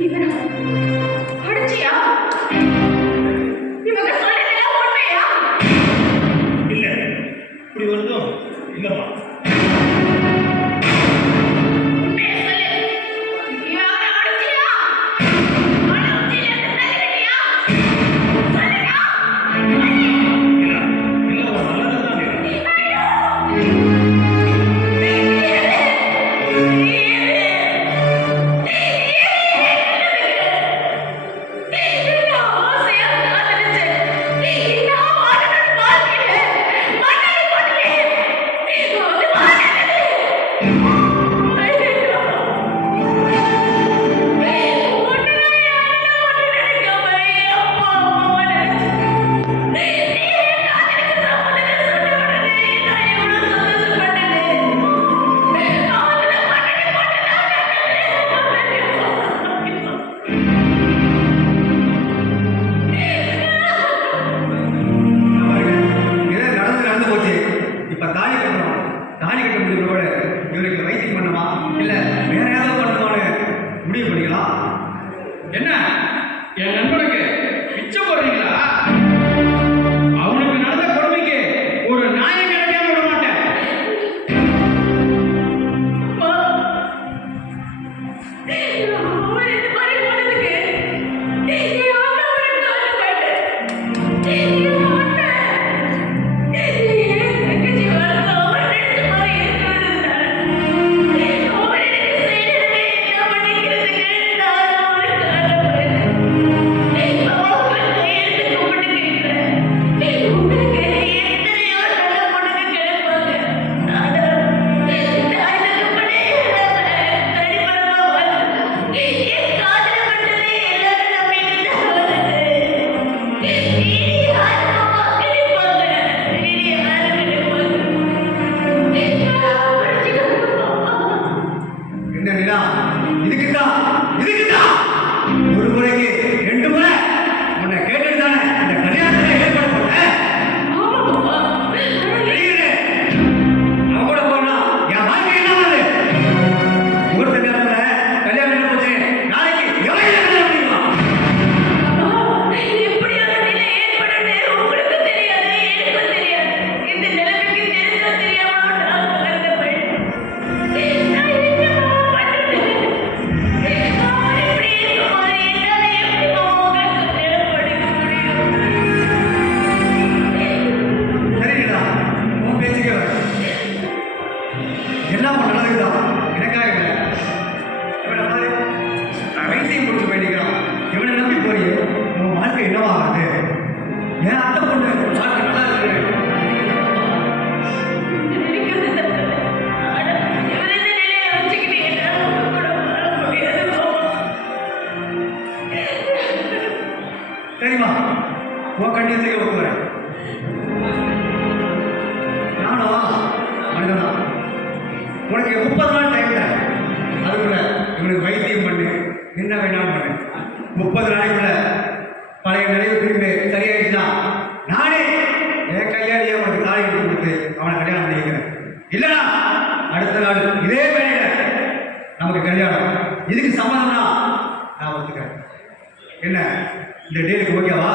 இவனா அடிச்சியா? இவங்க சொல்றதெல்லாம் உண்மையா? இல்ல, இப்படி வருதும் இல்லம்மா. என்ன என் நண்பனுக்கு பிச்சை போடுறீங்களா? அவனுக்கு நடந்த கொடுமைக்கு ஒரு நியாயம் கிடைக்காம விட மாட்டேன். ஒரு முறைக்கு 2 முறை உன்னை கேட்டுட்டு தானே இந்த கல்யாணத்தை ஏற்பாடு பண்ண. அவன் கூட போனா என் வாழ்க்கை என்ன ஆகுது? முகூர்த்த நேரத்துல கல்யாணம் என்ன போச்சு? நாளைக்கு எவ்வளவு கல்யாணம் முடியுமா? எல்லாம் நல்லதுதான், எனக்காக இல்லை. இவனை பாரு, நான் வைத்தியம் கொடுத்து போயிட்டான். இவனை நம்பி போய் உன் வாழ்க்கை என்னவாகுது? என் அத்தை பொண்ணு வாழ்க்கை நல்லா இருக்கு. சரிம்மா, உன் கண்டியத்துக்கு ஒப்புக்கிறேன். நானும் மனிதனா உனக்கு 30 நாள் டைம் தான். அதுக்குள்ள இவனுக்கு வைத்தியம் பண்ணு, என்ன வேணாலும் பண்ணு. 30 நாளைக்குள்ள பழைய நிலையை திரும்பி சரியாயிடுச்சுன்னா நானே என் கையாலேயே உனக்கு தாலி எடுத்து கொடுத்து அவனை கல்யாணம் பண்ணிக்கிறேன். இல்லைனா அடுத்த நாள் இதே வேலையில நமக்கு கல்யாணம். இதுக்கு சம்மதம்னா நான் ஒத்துக்கிறேன். என்ன இந்த டேட்டுக்கு ஓகேவா?